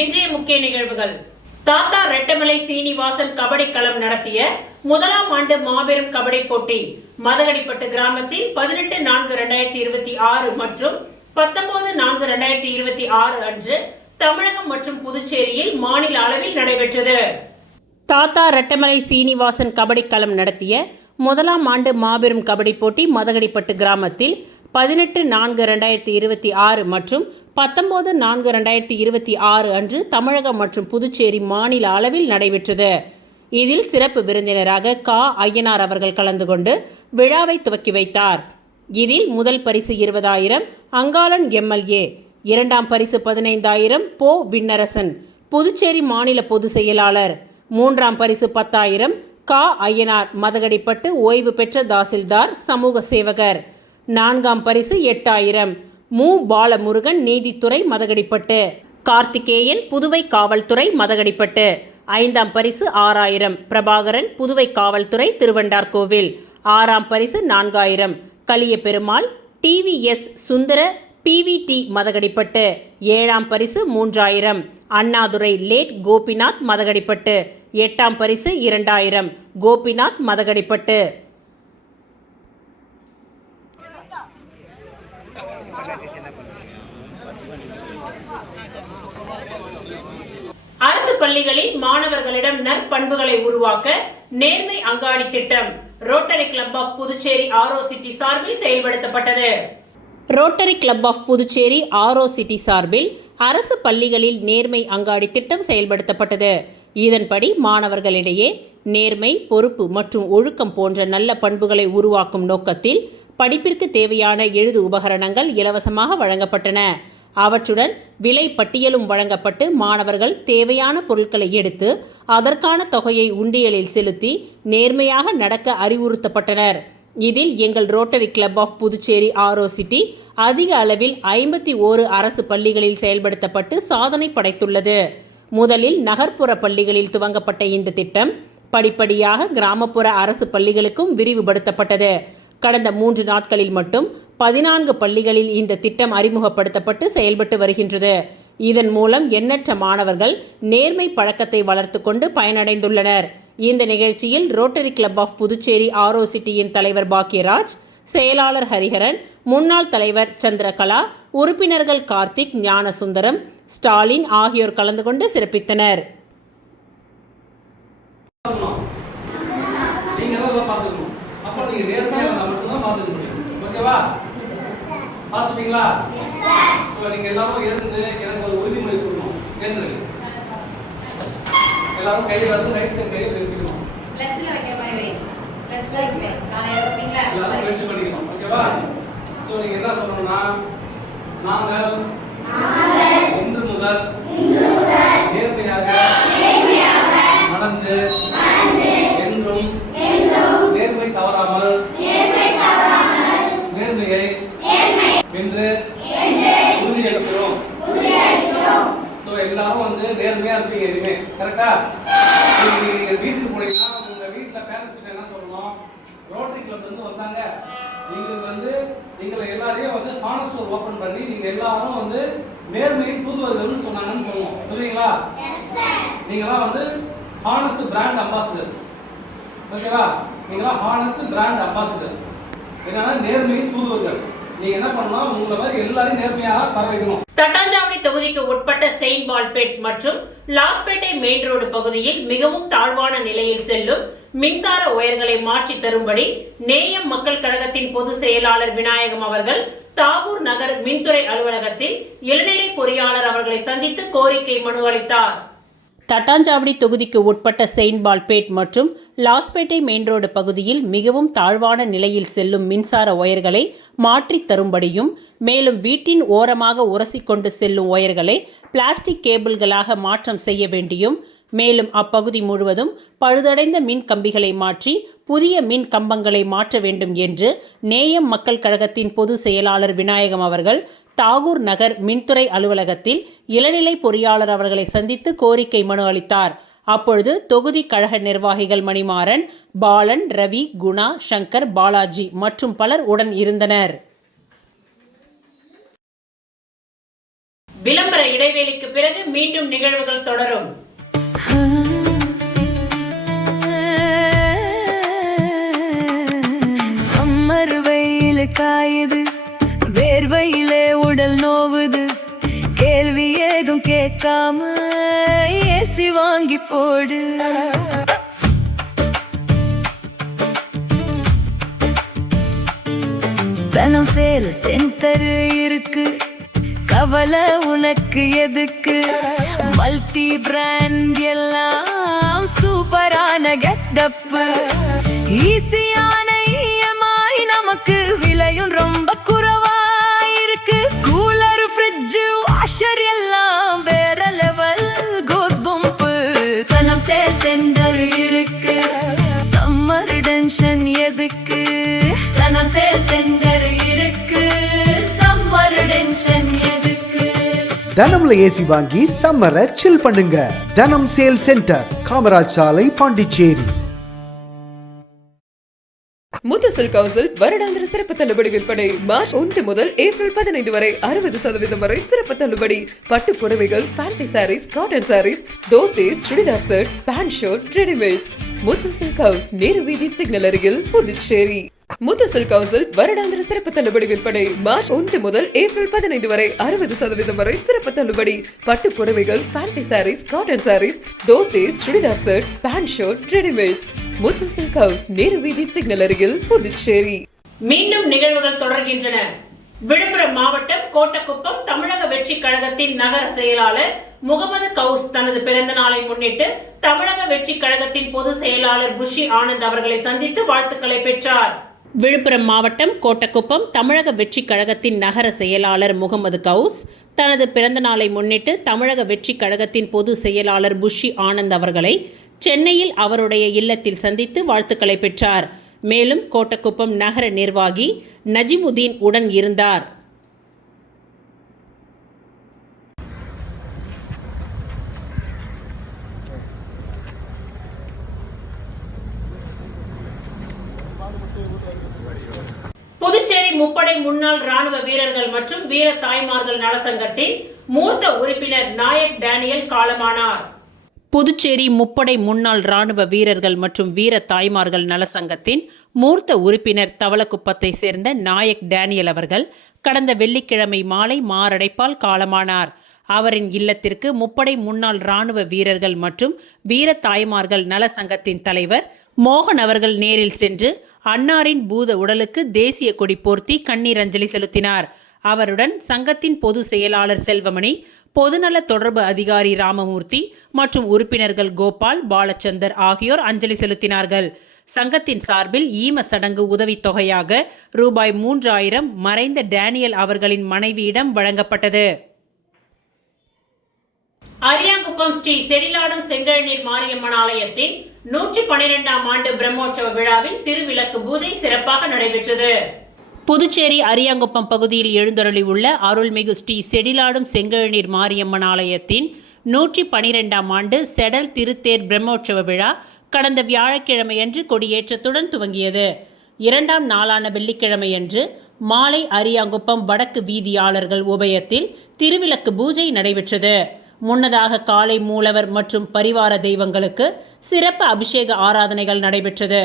இன்றைய முக்கிய நிகழ்வுகள். தாத்தா ரெட்டமலை சீனிவாசன் கபடி களம் நடத்திய முதலாம் ஆண்டு மாபெரும் கபடி போட்டி மதகடிப்பட்டு கிராமத்தில் 18/4/2026 மற்றும் 19/4/2026 அன்று தமிழகம் மற்றும் புதுச்சேரியில் மாநில அளவில் நடைபெற்றது. தாத்தா ரெட்டமலை சீனிவாசன் கபடி களம் நடத்திய முதலாம் ஆண்டு மாபெரும் கபடி போட்டி மதகடிப்பட்டு கிராமத்தில் 18/4/2026 மற்றும் 19/4/2026 அன்று தமிழகம் மற்றும் புதுச்சேரி மாநில அளவில் நடைபெற்றது. இதில் சிறப்பு விருந்தினராக ஐயனார் அவர்கள் கலந்து கொண்டு விழாவை துவக்கி வைத்தார். இதில் முதல் பரிசு 20,000 அங்காளன் எம்எல்ஏ, இரண்டாம் பரிசு 15,000 போ விண்ணரசன் புதுச்சேரி மாநில பொதுச் செயலாளர், மூன்றாம் பரிசு 10,000 ஐயனார் மதகடிப்பட்டு ஓய்வு பெற்ற தாசில்தார் சமூக சேவகர், நான்காம் பரிசு 8,000 மு பாலமுருகன் நீதித்துறை மதகடிப்பட்டு, கார்த்திகேயன் புதுவை காவல்துறை மதகடிப்பட்டு, ஐந்தாம் பரிசு 6,000 பிரபாகரன் புதுவை காவல்துறை திருவண்டார்கோவில், ஆறாம் பரிசு 4,000 கலிய பெருமாள் டிவிஎஸ் சுந்தர பிவிடி மதகடிப்பட்டு, ஏழாம் பரிசு 3,000 அண்ணாதுரை லேட் கோபிநாத் மதகடிப்பட்டு, எட்டாம் பரிசு 2,000 கோபிநாத் மதகடிப்பட்டு. அரசு பள்ளிகளில் மாணவர்களிடம் நற்பண்புகளை உருவாக்க நேர்மை அங்காடி திட்டம் Rotary Club of Puducherry Auro City சார்பில் செயல்படுத்தப்பட்டது. Rotary Club of Puducherry Auro City சார்பில் அரசு பள்ளிகளில் நேர்மை அங்காடி திட்டம் செயல்படுத்தப்பட்டது. இதன்படி மாணவர்களிடையே நேர்மை, பொறுப்பு மற்றும் ஒழுக்கம் போன்ற நல்ல பண்புகளை உருவாக்கும் நோக்கத்தில் படிப்பிற்கு தேவையான எழுது உபகரணங்கள் இலவசமாக வழங்கப்பட்டன. அவற்றுடன் விலை பட்டியலும் வழங்கப்பட்டு மாணவர்கள் தேவையான பொருட்களை எடுத்து அதற்கான தொகையை உண்டியலில் செலுத்தி நேர்மையாக நடக்க அறிவுறுத்தப்பட்டனர். இதில் எங்கள் Rotary Club of Puducherry Auro City அதிக அளவில் 51 அரசு பள்ளிகளில் செயல்படுத்தப்பட்டு சாதனை படைத்துள்ளது. முதலில் நகர்ப்புற பள்ளிகளில் துவங்கப்பட்ட இந்த திட்டம் படிப்படியாக கிராமப்புற அரசு பள்ளிகளுக்கும் விரிவுபடுத்தப்பட்டது. கடந்த 3 நாட்களில் மட்டும் 14 பள்ளிகளில் இந்த திட்டம் அறிமுகப்படுத்தப்பட்டு செயல்பட்டு வருகின்றது. இதன் மூலம் எண்ணற்ற மாணவர்கள் நேர்மை பழக்கத்தை வளர்த்து கொண்டு பயனடைந்துள்ளனர். இந்த நிகழ்ச்சியில் ரோட்டரி கிளப் ஆஃப் புதுச்சேரி ஆரோ சிட்டியின் தலைவர் பாக்கியராஜ், செயலாளர் ஹரிஹரன், முன்னாள் தலைவர் சந்திரகலா, உறுப்பினர்கள் கார்த்திக், ஞானசுந்தரம், ஸ்டாலின் ஆகியோர் கலந்து கொண்டு சிறப்பித்தனர். பாத்துட்டீங்களா? நீங்க எல்லாரும் எழுந்து எனக்கு ஒரு உறுதிமொழி கொடுக்கணும் என்று எல்லாரும் கையில வந்து ரைட் சைடு கையை வச்சுக்கணும். லட்சல வைக்கிற மாதிரி வை. லட்சல வச்சுங்க. காலையில வைப்பீங்களா? எல்லாரும் வெச்சு பண்ணிக்கணும். ஓகேவா? சோ நீங்க என்ன சொல்லணும்னா நாங்கள் இன்று முதல் நேர்மையாக நடந்து என்றும் நேர்மை தவறாமல் நேர்மையை என்று உறுதியளிக்கிறோம். சோ எல்லாரும் வந்து நேர்மையா இருப்பீங்க இனிமே. கரெக்டா? நீங்க வீட்டுக்கு போனீங்கன்னா உங்க வீட்டுல பேரண்ட்ஸ் கிட்ட என்ன சொல்லணும்? ரோட்டரி கிளப்ல இருந்து வந்தாங்க, நீங்களுக்கு வந்து நீங்க எல்லாரையும் வந்து ஹானஸ்ட் ஸ்டோர் ஓபன் பண்ணி நீங்க எல்லாரும் வந்து நேர்மையின் தூதுவர்கள்னு சொன்னாங்கன்னு சொல்லுவோம். சொல்றீங்களா? நீங்களாம் வந்து ஹானஸ்ட் பிராண்ட் அம்பாசிடர்ஸ். ஓகேவா? நீங்களாம் ஹானஸ்ட் பிராண்ட் அம்பாசிடர்ஸ். என்னன்னா நேர்மையின் தூதுவர்கள். நீங்க என்ன பண்ணணும்? உங்களை மாதிரி எல்லாரும் நேர்மையாக பரவிக்கணும். தட்டாஞ்சாவடி தொகுதிக்கு உட்பட்ட செயின்ட் பால்பேட் மற்றும் லாஸ்பேட்டை மெயின் ரோடு பகுதியில் மிகவும் தாழ்வான நிலையில் செல்லும் மின்சார ஒயர்களை மாற்றி தரும்படி நேயம் மக்கள் கழகத்தின் பொதுச் செயலாளர் விநாயகம் அவர்கள் தாகூர் நகர் மின்துறை அலுவலகத்தில் இளநிலை பொறியாளர் அவர்களை சந்தித்து கோரிக்கை மனு அளித்தார். தட்டாஞ்சாவடி தொகுதிக்கு உட்பட்ட செயின்ட் பால்பேட் மற்றும் லாஸ்பேட்டை மெயின் ரோடு பகுதியில் மிகவும் தாழ்வான நிலையில் செல்லும் மின்சார ஒயர்களை மாற்றித் தரும்படியும், மேலும் வீட்டின் ஓரமாக உரசிக்கொண்டு செல்லும் ஒயர்களை பிளாஸ்டிக் கேபிள்களாக மாற்றம் செய்ய வேண்டியும், மேலும் அப்பகுதி முழுவதும் பழுதடைந்த மின் கம்பிகளை மாற்றி புதிய மின் கம்பங்களை மாற்ற வேண்டும் என்று நேயம் மக்கள் கழகத்தின் பொதுச் செயலாளர் விநாயகம் அவர்கள் தாகூர் நகர் மின்துறை அலுவலகத்தில் இளநிலை பொறியாளர் அவர்களை சந்தித்து கோரிக்கை மனு அளித்தார். அப்பொழுது தொகுதி கழக நிர்வாகிகள் மணிமாறன், பாலன், ரவி, குணா, சங்கர், பாலாஜி மற்றும் பலர் உடன் இருந்தனர். விளம்பர இடைவேளைக்கு பிறகு மீண்டும் நிகழ்வுகள் தொடரும். சம்மர் வெயில் காயுது, வேர்வையிலே உடல் நோவுது, கேள்வி ஏதும் கேட்காம ஏசி வாங்கி போடு. தனம் சேல் சென்டர் இருக்கு, கவலை உனக்கு எதுக்கு? மல்டி பிராண்ட் எல்லாம் சூப்பரான கெட்டப்பு, ஈஸியான இஎம்ஐ, நமக்கு விலையும் ரொம்ப குறைவா இருக்கு. கூலர், ஃப்ரிட்ஜ், வாஷர் எல்லாம் வேற லெவல் கோஸ் பம்பு. தனம் சேல் சென்டர் இருக்கு, சம்மர் டென்ஷன் எதுக்கு? தனம் சேல் சென்டர் இருக்கு, சம்மர் டென்ஷன் எதுக்கு? தனம்ல ஏசி வாங்கி சம்மரை சில் பண்ணுங்க. தனம் சேல் சென்டர், காமராஜ் சாலை, பாண்டிச்சேரி. முத்துசில் கவுன்சில் வருடாந்திர சிறப்பு தள்ளுபடி விற்பனை மார்ச் 1 முதல் ஏப்ரல் 15 வரை 60% வரை சிறப்பு தள்ளுபடி. பட்டு புடவைகள், fancy sarees, cotton sarees, dhotis, churidar set, pant shirt, readymades. முத்துசில் கவுஸ், நேரு வீதி சிக்னல் அருகில், புதுச்சேரி. முத்துசில் கவுன்சில் வருடாந்திர சிறப்பு தள்ளுபடி விற்பனை மார்ச் 1 முதல் ஏப்ரல் 15 வரை 60% வரை சிறப்பு தள்ளுபடி. பட்டு புடவைகள், fancy sarees, cotton sarees, dhotis, churidar set, pant shirt, readymades. முத்துசில் கவுஸ், நேரு வீதி சிக்னல் அருகில், புதுச்சேரி. மீண்டும் நிகழ்வுகள் தொடர்கின்றன. விழுப்புரம் மாவட்டம் கோட்டக்குப்பம் தமிழக வெற்றி கழகத்தின் நகர செயலாளர் முகமது கவுஸ் தனது பிறந்த நாளை முன்னிட்டு தமிழக வெற்றி கழகத்தின் பொதுச் செயலாளர் புஷி ஆனந்த் அவர்களை சந்தித்து வாழ்த்துக்களை பெற்றார். விழுப்புரம் மாவட்டம் கோட்டக்குப்பம் தமிழக வெற்றி கழகத்தின் நகர செயலாளர் முகமது கவுஸ் தனது பிறந்த நாளை முன்னிட்டு தமிழக வெற்றி கழகத்தின் பொதுச் செயலாளர் புஷி ஆனந்த் அவர்களை சென்னையில் அவருடைய இல்லத்தில் சந்தித்து வாழ்த்துக்களை பெற்றார். மேலும் கோட்டக்குப்பம் நகர நிர்வாகி நஜிமுதீன் உடன் இருந்தார். புதுச்சேரி முப்படை முன்னாள் ராணுவ வீரர்கள் மற்றும் வீர தாய்மார்கள் நலசங்கத்தின் மூத்த உறுப்பினர் நாயக் டேனியல் காலமானார். புதுச்சேரி முப்படை முன்னாள் ராணுவ வீரர்கள் மற்றும் வீர தாய்மார்கள் நலசங்கத்தின் மூர்த்த உறுப்பினர் தவளக்குப்பத்தை சேர்ந்த நாயக் டேனியல் அவர்கள் கடந்த வெள்ளிக்கிழமை மாலை மாரடைப்பால் காலமானார். அவரின் இல்லத்திற்கு முப்படை முன்னாள் ராணுவ வீரர்கள் மற்றும் வீர தாய்மார்கள் நலசங்கத்தின் தலைவர் மோகன் அவர்கள் நேரில் சென்று அன்னாரின் பூத உடலுக்கு தேசிய கொடி போர்த்தி கண்ணீர் அஞ்சலி செலுத்தினார். அவருடன் சங்கத்தின் பொதுச் செயலாளர் செல்வமணி, பொதுநல தொடர்பு அதிகாரி ராமமூர்த்தி மற்றும் உறுப்பினர்கள் கோபால், பாலச்சந்தர் ஆகியோர் அஞ்சலி செலுத்தினார்கள். சங்கத்தின் சார்பில் ஈம சடங்கு உதவித்தொகையாக ரூபாய் 3000 மறைந்த டேனியல் அவர்களின் மனைவியிடம் வழங்கப்பட்டது. அரியாங்குப்பம் ஸ்ரீ செடிலாடும் செங்கழநீர் மாரியம்மன் ஆலயத்தின் 112ஆம் ஆண்டு பிரம்மோற்சவ விழாவில் திருவிளக்கு பூஜை சிறப்பாக நடைபெற்றது. புதுச்சேரி அரியாங்குப்பம் பகுதியில் எழுந்தருளி உள்ள அருள்மிகு ஸ்ரீ செடிலாடும் செங்கழநீர் மாரியம்மன் ஆலயத்தின் 112ஆம் ஆண்டு செடல் திருத்தேர் பிரம்மோற்சவ விழா கடந்த வியாழக்கிழமையன்று கொடியேற்றத்துடன் துவங்கியது. 2ஆம் நாளான வெள்ளிக்கிழமையன்று மாலை அரியாங்குப்பம் வடக்கு வீதியாளர்கள் உபயத்தில் திருவிளக்கு பூஜை நடைபெற்றது. முன்னதாக காலை மூலவர் மற்றும் பரிவார தெய்வங்களுக்கு சிறப்பு அபிஷேக ஆராதனைகள் நடைபெற்றது.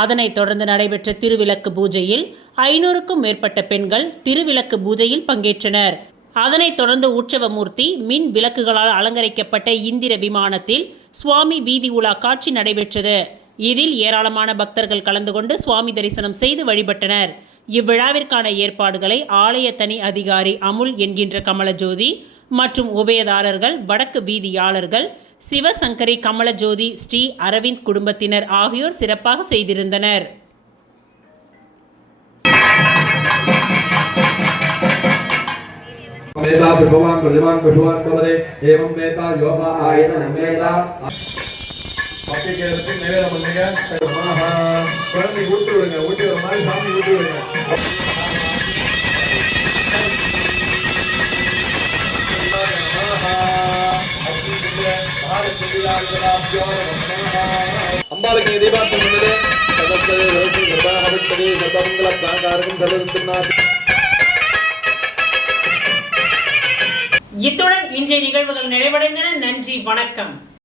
அதனைத் தொடர்ந்து நடைபெற்ற திருவிளக்கு பூஜையில் 500க்கும் மேற்பட்ட பெண்கள் திருவிளக்கு பூஜையில் பங்கேற்றனர். அதனைத் தொடர்ந்து உற்சவமூர்த்தி மின் விளக்குகளால் அலங்கரிக்கப்பட்ட இந்திர விமானத்தில் சுவாமி வீதி உலா காட்சி நடைபெற்றது. இதில் ஏராளமான பக்தர்கள் கலந்து கொண்டு சுவாமி தரிசனம் செய்து வழிபட்டனர். இவ்விழாவிற்கான ஏற்பாடுகளை ஆலய தனி அதிகாரி அமுல் என்கின்ற கமலஜோதி மற்றும் உபயதாரர்கள், வடக்கு வீதியாளர்கள், சிவசங்கரி, கமலஜோதி, ஸ்ரீ அரவிந்த் குடும்பத்தினர் ஆகியோர் சிறப்பாக செய்திருந்தனர். அம்பாளுக்கு தீபார்த்தம் பண்ணது சதஸ்வதி ரோஷி சர்வாஹபுஷ்பதி சர்வமங்கல பிராங்காரகம் சர்வதந்திரநாத். இத்துடன் இன்றைய நிகழ்வுகள் நிறைவடைந்தன. நன்றி, வணக்கம்.